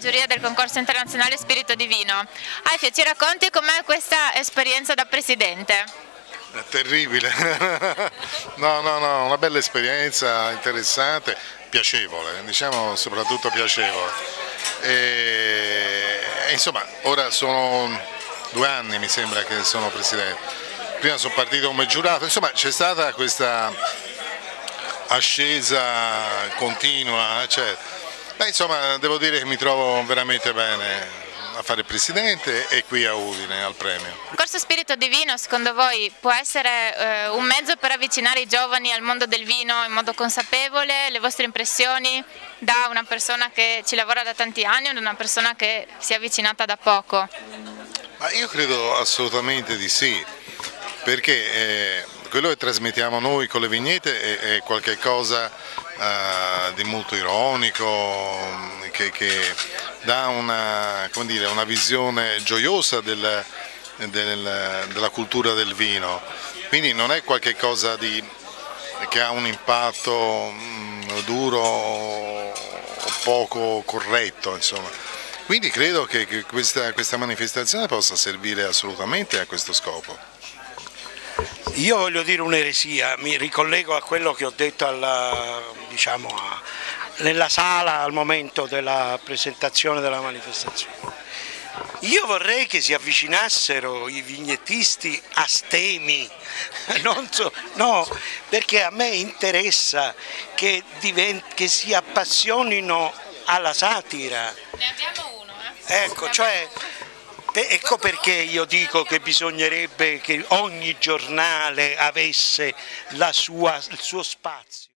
giuria del concorso internazionale Spirito Divino. Alfio, ci racconti com'è questa esperienza da presidente? È terribile, no, una bella esperienza, interessante, piacevole, diciamo soprattutto piacevole. Insomma, ora sono 2 anni mi sembra che sono presidente, prima sono partito come giurato, insomma c'è stata questa ascesa continua, insomma devo dire che mi trovo veramente bene a fare il presidente e qui a Udine al premio. Il concorso Spirito Divino secondo voi può essere un mezzo per avvicinare i giovani al mondo del vino in modo consapevole? Le vostre impressioni da una persona che ci lavora da tanti anni o da una persona che si è avvicinata da poco? Ma io credo assolutamente di sì, perché quello che trasmettiamo noi con le vignette è qualcosa di molto ironico, che dà una visione gioiosa della cultura del vino, quindi non è qualcosa che ha un impatto duro o poco corretto, insomma. Quindi credo che questa manifestazione possa servire assolutamente a questo scopo. Io voglio dire un'eresia, mi ricollego a quello che ho detto nella sala al momento della presentazione della manifestazione. Io vorrei che si avvicinassero i vignettisti astemi, perché a me interessa che si appassionino alla satira. Ne abbiamo uno, Ecco perché io dico che bisognerebbe che ogni giornale avesse il suo spazio.